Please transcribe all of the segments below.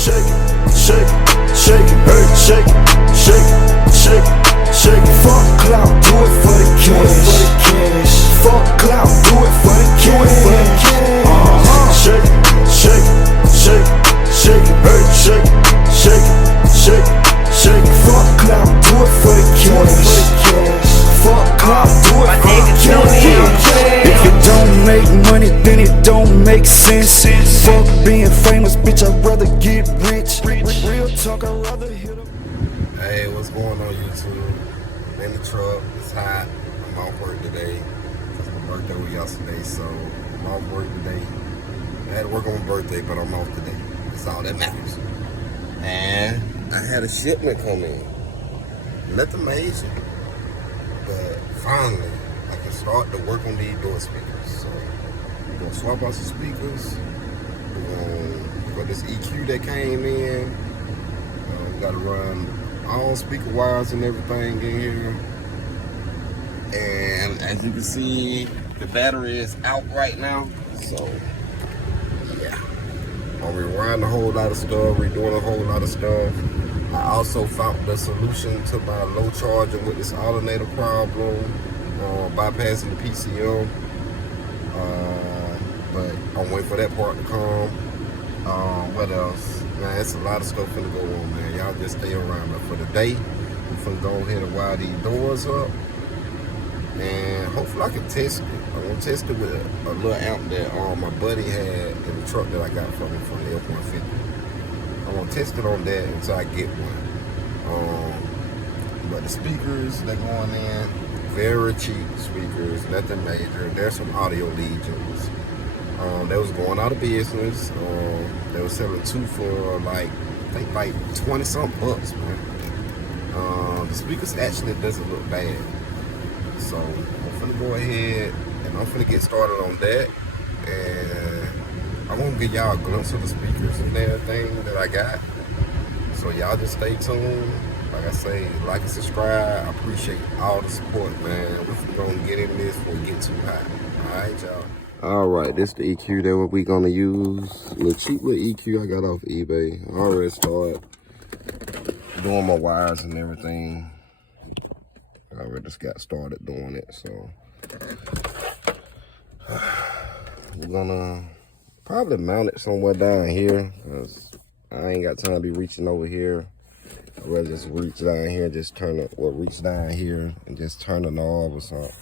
shake it, shake it, shake it, hey, shake it, shake it, shake it, shake it. Fuck clout, do it for the cash. Fuck clout, do it for the cash. Shake it, shake it, shake it, shake it, hey, shake it, shake it, shake it, shake it. Fuck clout, do it for the cash. Fuck clout, do it for the cash. If it don't make money, then it don't make sense. Fuck being famous, bitch, I'd rather get rich. Real talk, I'd rather hit a... Hey, what's going on YouTube? In the truck, it's hot. I'm off work today. It's my birthday was yesterday, so I'm off work today. I had to work on my birthday, but I'm off today. That's all that matters. And I had a shipment come in. Nothing major, but finally I can start to work on these door speakers. So we're gonna swap out some speakers. We got this EQ that came in. We gotta run all speaker wires and everything in here. And as you can see, the battery is out right now. So yeah, I'm rewinding a whole lot of stuff, redoing a whole lot of stuff. I also found the solution to my low charging with this alternator problem, bypassing the PCM. But I'm waiting for that part to come. What else? Man, it's a lot of stuff finna go on, man. Y'all just stay around. But for the day, I'm finna go ahead and wire these doors up. And hopefully I can test it. I'm gonna test it with a little amp that my buddy had in the truck that I got from him from the F-150. I'm gonna test it on that until I get one. But the speakers, they're going in, very cheap speakers, nothing major. There's some audio legions. They was going out of business. They were selling two for like, I think like 20 something bucks, man. The speakers actually doesn't look bad. So I'm finna go ahead and I'm finna get started on that. And I'm gonna give y'all a glimpse of the speakers and everything that I got. So y'all just stay tuned. Like I say, like and subscribe. I appreciate all the support, man. We're gonna get in this before it get too hot. Alright, y'all. Alright, this the EQ that we gonna use. A little cheap little EQ I got off eBay. I already started doing my wires and everything. I already just got started doing it, so we're gonna probably mount it somewhere down here because I ain't got time to be reaching over here. I'd rather just reach down here, just turn it, well, reach down here and just turn the knob or something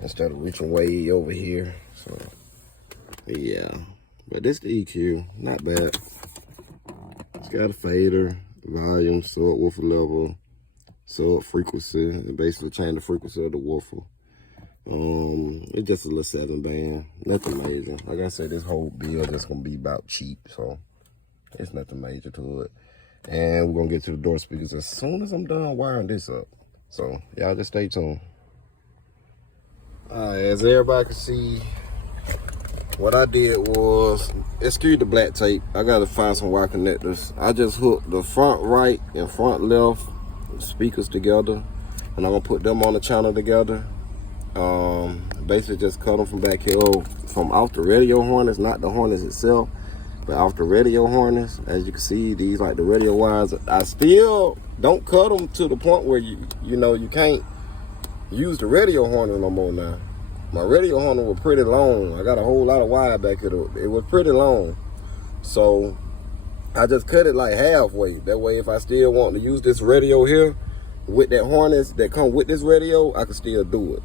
instead of reaching way over here. So yeah, but this the EQ, not bad. It's got a fader, volume, subwoofer level, sub frequency, and basically change the frequency of the woofer. It's just a little 7-band, nothing major. Like I said, this whole build is gonna be about cheap, so it's nothing major to it. And we're gonna get to the door speakers as soon as I'm done wiring this up. So y'all just stay tuned. As everybody can see, what I did was, excuse the black tape, I gotta find some wire connectors. I just hooked the front right and front left speakers together, and I'm gonna put them on the channel together. Basically just cut them from back here, from off the radio harness, not the harness itself, but off the radio harness. As you can see, these like the radio wires. I still don't cut them to the point where you know you can't use the radio harness no more now. My radio harness was pretty long. I got a whole lot of wire back here. It was pretty long, so I just cut it like halfway. That way, if I still want to use this radio here with that harness that come with this radio, I can still do it.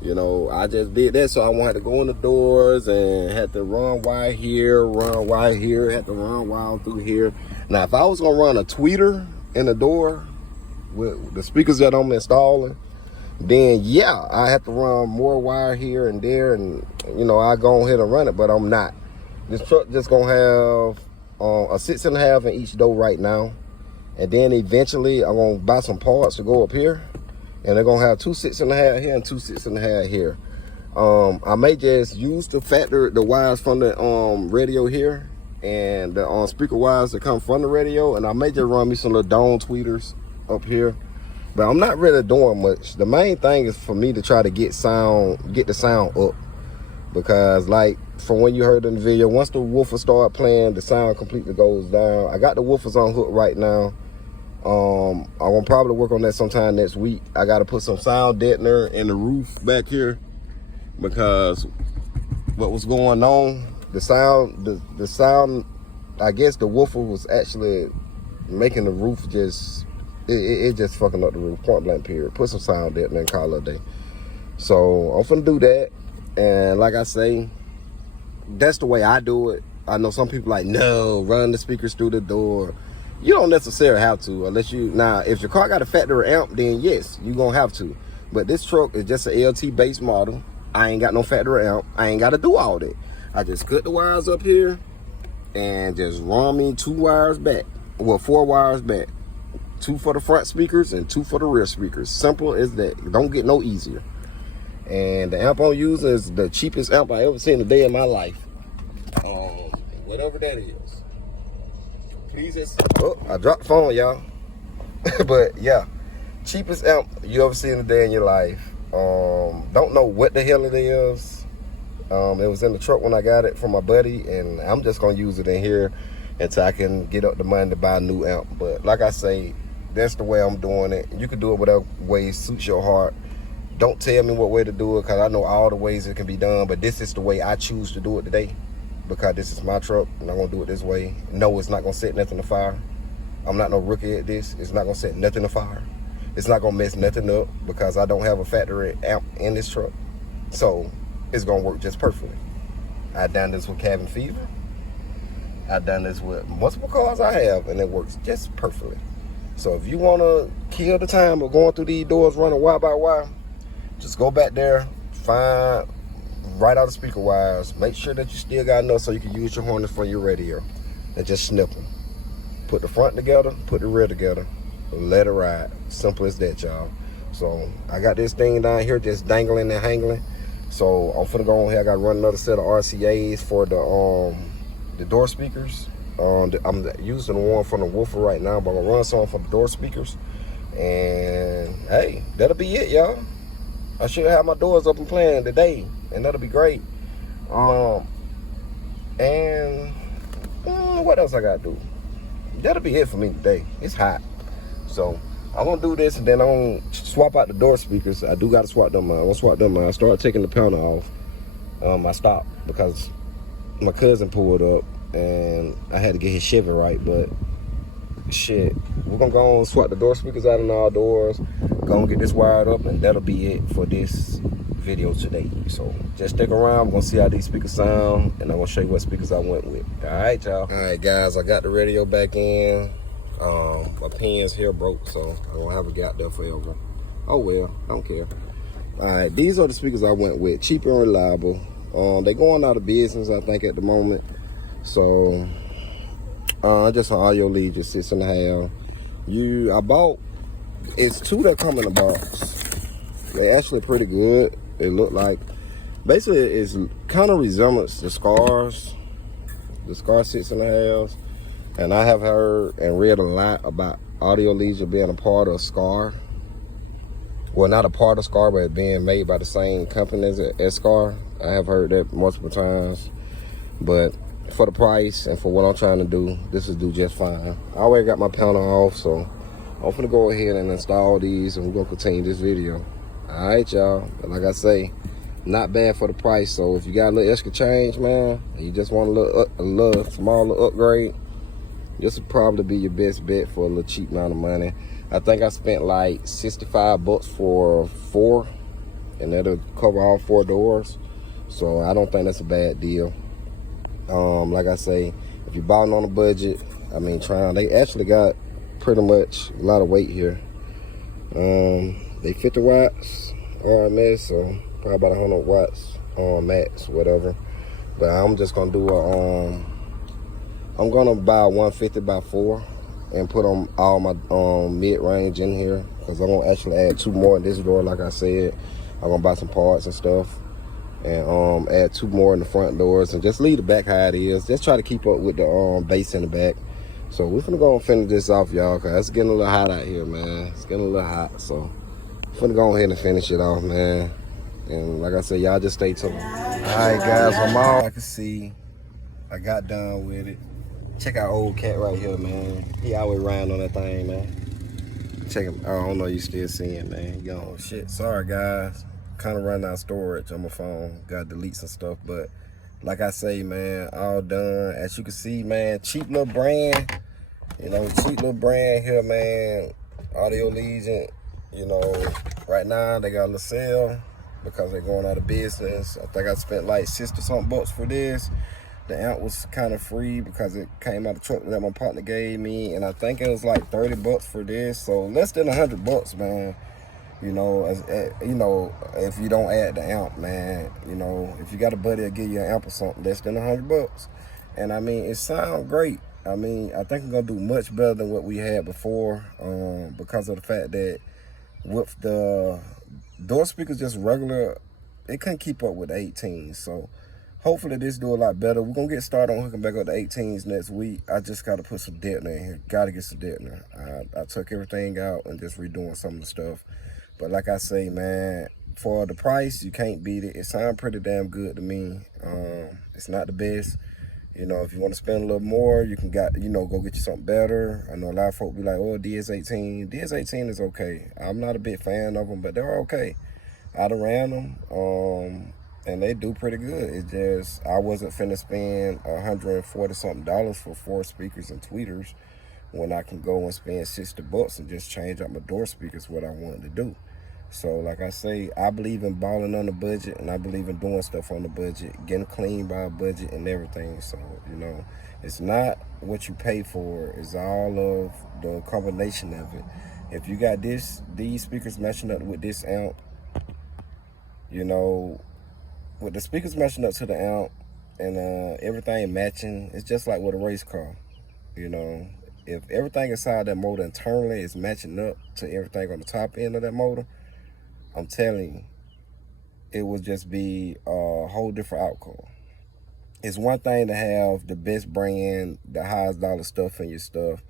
You know, I just did that so I won't have to go in the doors and had to run wire here, run wire here, had to run wire through here. Now, if I was gonna run a tweeter in the door with the speakers that I'm installing, then yeah, I have to run more wire here and there, and you know, I go ahead and run it, but I'm not. This truck just gonna have a 6.5 in each door right now, and then eventually I'm gonna buy some parts to go up here, and they're gonna have 2 6.5 here and 2 6.5 here. I may just use the wires from the radio here and the speaker wires that come from the radio, and I may just run me some little dome tweeters up here. But I'm not really doing much. The main thing is for me to try to get the sound up. because like from when you heard in the video, once the woofers start playing, the sound completely goes down. I got the woofers on hook right now. I'm gonna probably work on that sometime next week. I gotta put some sound deadener in the roof back here, because what was going on, the sound, I guess the woofer was actually making the roof just, it just fucking up the roof, point blank period. Put some sound deadener and call it a day. So I'm finna do that. And like I say, that's the way I do it. I know some people like, no, run the speakers through the door. You don't necessarily have to, unless you, now, if your car got a factory amp, then yes, you're gonna have to. But this truck is just an LT base model. I ain't got no factory amp. I ain't gotta do all that. I just cut the wires up here and just run me 2 wires back. Well, 4 wires back. 2 for the front speakers and 2 for the rear speakers. Simple as that. Don't get no easier. And the amp I'm using is the cheapest amp I ever seen a day in my life. Whatever that is. Please just, oh, I dropped the phone, y'all. But yeah, cheapest amp you ever seen a day in your life. Don't know what the hell it is. It was in the truck when I got it from my buddy, and I'm just gonna use it in here until I can get up the money to buy a new amp. But like I say, that's the way I'm doing it. You can do it whatever way suits your heart. Don't tell me what way to do it, because I know all the ways it can be done, but this is the way I choose to do it today, because this is my truck and I'm gonna do it this way. No, it's not gonna set nothing to fire. I'm not no rookie at this. It's not gonna set nothing to fire. It's not gonna mess nothing up, because I don't have a factory amp in this truck. So it's gonna work just perfectly. I've done this with cabin fever. I've done this with multiple cars I have, and it works just perfectly. So if you wanna kill the time of going through these doors running wire by wire, just go back there, find right out the speaker wires, make sure that you still got enough so you can use your harness for your radio, and just snip them. Put the front together, put the rear together, let it ride. Simple as that, y'all. So I got this thing down here just dangling and hangling. So I'm finna go on here. I gotta run another set of RCAs for the door speakers. I'm using the one from the woofer right now, but I'm gonna run some for the door speakers. And hey, that'll be it, y'all. I should have my doors up and playing today, and that'll be great. And what else I gotta do? That'll be it for me today. It's hot, so I'm gonna do this, and then I'm gonna swap out the door speakers. I do gotta swap them out. I'm gonna swap them out. I started taking the panel off. I stopped because my cousin pulled up, and I had to get his Chevy right. But shit, we're gonna go and swap the door speakers out in all doors. Gonna get this wired up, and that'll be it for this video today. So just stick around. I'm gonna see how these speakers sound, and I'm gonna show you what speakers I went with. All right, y'all. All right, guys, I got the radio back in. My pen's here broke, so I don't have a gap there forever. Oh well, don't care. All right, these are the speakers I went with. Cheap and reliable. They going out of business, I think, at the moment. So just an audio lead, just 6.5. I bought, it's 2 that come in a box. They actually pretty good. They look like, basically it's kind of resembles the Scars 6.5s. And I have heard and read a lot about audio leads being a part of Scar. Well, not a part of Scar, but being made by the same company as Scar. I have heard that multiple times. But for the price and for what I'm trying to do, this will do just fine. I already got my panel off, so I'm gonna go ahead and install these, and we're gonna continue this video. All right, y'all. Like I say, not bad for the price. So if you got a little extra change, man, and you just want a little smaller upgrade, this would probably be your best bet for a little cheap amount of money. I think I spent like $65 for 4, and that'll cover all 4 doors. So I don't think that's a bad deal. Like I say, if you're buying on a budget, I mean, they actually got pretty much a lot of weight here. They 50 watts RMS, so probably about 100 watts max, whatever. But I'm just gonna do I'm gonna buy a 150x4 and put on all my mid-range in here, because I'm gonna actually add 2 more in this door. Like I said, I'm gonna buy some parts and stuff, and add 2 more in the front doors, and just leave the back how it is. Just try to keep up with the bass in the back. So we're finna go and finish this off, y'all, because it's getting a little hot out here, man. It's getting a little hot, so I'm finna go ahead and finish it off, man. And like I said, y'all just stay tuned. Alright guys, I'm all I can see. I got done with it. Check out old cat right here, man. He always riding on that thing, man. Check him. I don't know you still seeing, man. Yo, shit. Sorry guys. Kind of running out of storage on my phone. Got to delete some stuff, but like I say, man, all done. As you can see, man, cheap little brand. You know, cheap little brand here, man. Audio Legion. You know, right now they got a little sale because they're going out of business. I think I spent like $60-something for this. The amp was kind of free because it came out of the truck that my partner gave me, and I think it was like $30 for this. So less than $100, man. You know, if you don't add the amp, man, you know, if you got a buddy that give you an amp or something, less than $100. And I mean, it sounds great. I mean, I think I'm gonna do much better than what we had before, because of the fact that with the door speakers just regular, it couldn't keep up with the 18s. So hopefully this do a lot better. We're gonna get started on hooking back up the 18s next week. I just gotta put some deadener in here. Gotta get some deadener. I took everything out and just redoing some of the stuff. But like I say, man, for the price, you can't beat it. It sounds pretty damn good to me. It's not the best. You know, if you want to spend a little more, you can go get you something better. I know a lot of folk be like, oh, DS18. DS18 is okay. I'm not a big fan of them, but they're okay. I done ran them, and they do pretty good. It's just, I wasn't finna spend $140-something for 4 speakers and tweeters when I can go and spend $60 and just change out my door speakers, what I wanted to do. So like I say, I believe in balling on the budget, and I believe in doing stuff on the budget, getting clean by a budget and everything. So, you know, it's not what you pay for, it's all of the combination of it. If you got these speakers matching up with this amp, you know, with the speakers matching up to the amp and everything matching, it's just like with a race car, you know. If everything inside that motor internally is matching up to everything on the top end of that motor, I'm telling you, it would just be a whole different outcome. It's one thing to have the best brand, the highest dollar stuff in your stuff,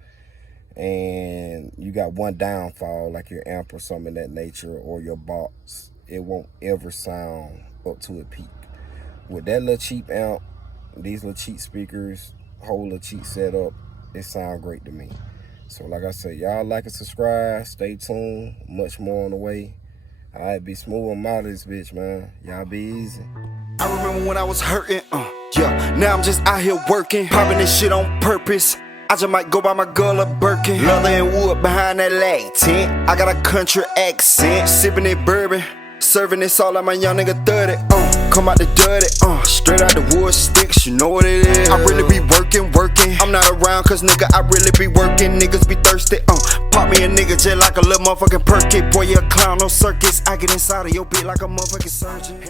and you got one downfall, like your amp or something in that nature, or your box. It won't ever sound up to a peak. With that little cheap amp, these little cheap speakers, whole little cheap setup, it sounds great to me. So like I said, y'all like and subscribe, stay tuned, much more on the way. Alright, be smooth on my this bitch, man. Y'all be easy. I remember when I was hurting, yeah. Now I'm just out here working, popping this shit on purpose. I just might go by my girl a Birkin. Leather and wood behind that lag tent. I got a country accent, sipping it bourbon, serving this all like my young nigga 30. Come out the dirty, straight out the wood sticks, you know what it is. I really be working. I'm not around cause nigga, I really be working. Niggas be thirsty, pop me a nigga just like a little motherfucking perky. Boy, you a clown, no circus. I get inside of your beat like a motherfucking surgeon.